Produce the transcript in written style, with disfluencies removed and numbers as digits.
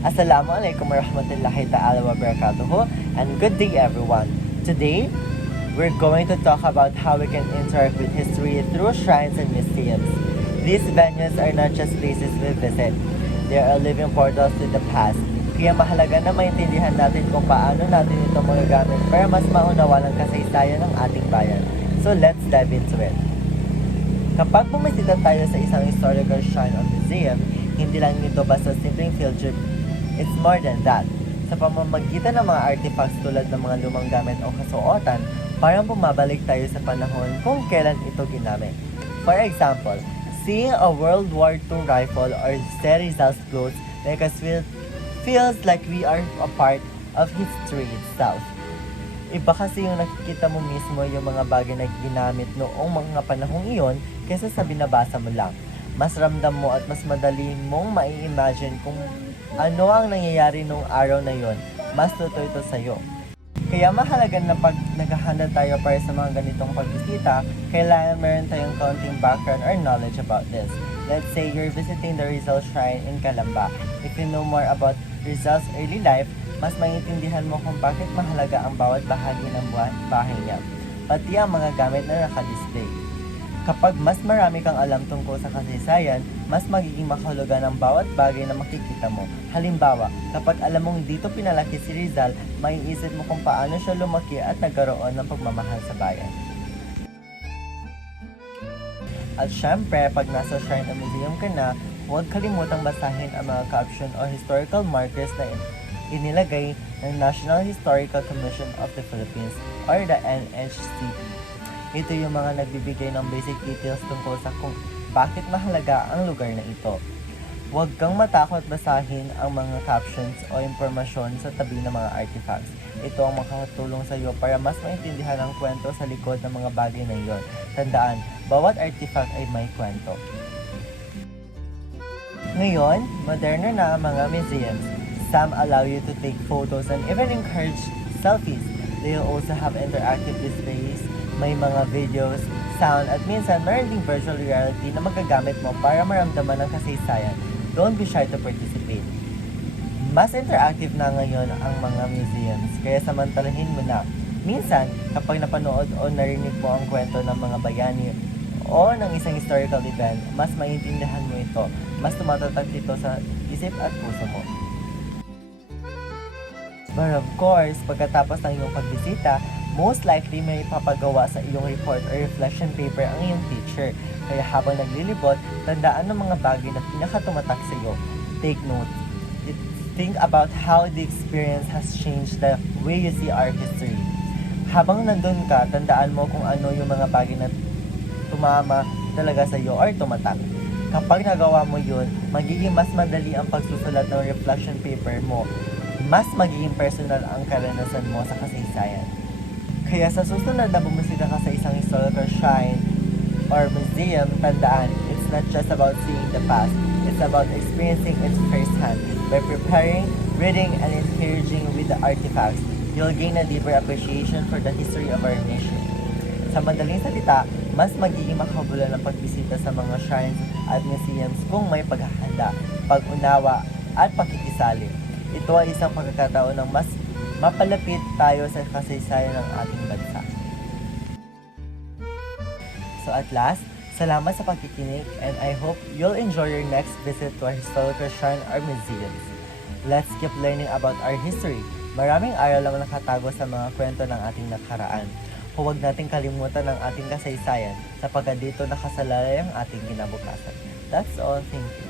Assalamualaikum warahmatullahi ta'ala wabarakatuh, and good day everyone. Today, we're going to talk about how we can interact with history through shrines and museums. These venues are not just places we visit, they are living portals to the past. Kaya mahalaga na maintindihan natin kung paano natin ito magagamit para mas maunawa ang kasaysayan ng ating bayan. So let's dive into it. Kapag bumisita tayo sa isang historical shrine or museum, hindi lang ito basta simpleng field trip. It's more than that. Sa pamamagitan ng mga artifacts tulad ng mga lumang gamit o kasuotan, parang bumabalik tayo sa panahon kung kailan ito ginamit. For example, seeing a World War II rifle or Rizal's clothes make us feels like we are a part of history itself. Iba kasi yung nakikita mo mismo yung mga bagay na ginamit noong mga panahong iyon kaysa sa binabasa mo lang. Mas ramdam mo at mas madali mong mai-imagine kung ano ang nangyayari nung araw na yon. Mas totoo ito sa'yo. Kaya mahalaga na pag naghahanda tayo para sa mga ganitong pagbisita, kailangan meron tayong kaunting background or knowledge about this. Let's say you're visiting the Rizal Shrine in Calamba. If you know more about Rizal's early life, mas maintindihan mo kung bakit mahalaga ang bawat bahagi ng bahay niya, pati ang mga gamit na nakadisplay. Kapag mas marami kang alam tungkol sa kasaysayan, mas magiging makahulugan ang bawat bagay na makikita mo. Halimbawa, kapag alam mong dito pinalaki si Rizal, maiisip mo kung paano siya lumaki at nagkaroon ng pagmamahal sa bayan. At syempre, pag nasa shrine o museum ka na, huwag kalimutang basahin ang mga caption o historical markers na inilagay ng National Historical Commission of the Philippines or the NHCP. Ito yung mga nagbibigay ng basic details tungkol sa kung bakit mahalaga ang lugar na ito. Huwag kang matakot basahin ang mga captions o impormasyon sa tabi ng mga artifacts. Ito ang makakatulong sa iyo para mas maintindihan ang kwento sa likod ng mga bagay na iyon. Tandaan, bawat artifact ay may kwento. Ngayon, moderno na ang mga museums. Some allow you to take photos and even encourage selfies. They also have interactive displays, may mga videos, sound, at minsan meron ding virtual reality na magagamit mo para maramdaman ang kasaysayan. Don't be shy to participate. Mas interactive na ngayon ang mga museums, kaya samantalahin mo na. Minsan, kapag napanood o narinig mo ang kwento ng mga bayani o ng isang historical event, mas maintindihan mo ito, mas tumatatak ito sa isip at puso mo. But of course, pagkatapos ng iyong pagbisita, most likely may papagawa sa iyong report or reflection paper ang iyong teacher. Kaya habang naglilibot, tandaan ng mga bagay na pinakatumatak sa iyo. Take note. Think about how the experience has changed the way you see our history. Habang nandun ka, tandaan mo kung ano yung mga bagay na tumama talaga sa iyo or tumatak. Kapag nagawa mo yun, magiging mas madali ang pagsusulat ng reflection paper mo. Mas magiging personal ang karanasan mo sa kasaysayan. Kaya sa susunod na bumisita ka sa isang historical shrine or museum, tandaan, it's not just about seeing the past, it's about experiencing it firsthand. By preparing, reading, and engaging with the artifacts, you'll gain a deeper appreciation for the history of our nation. Sa madaling salita, mas magiging makabulan ang pagbisita sa mga shrines at museums kung may paghahanda, pag-unawa, at pakikisali. Ito ay isang pagkakataon ng mas mapalapit tayo sa kasaysayan ng ating bansa. So at last, salamat sa pagkikinig and I hope you'll enjoy your next visit to a historical shrine or museums. Let's keep learning about our history. Maraming aral ang nakatago sa mga kwento ng ating nakaraan. Huwag nating kalimutan ang ating kasaysayan sapagkat dito nakasalalay ang ating kinabukasan. That's all. Thank you.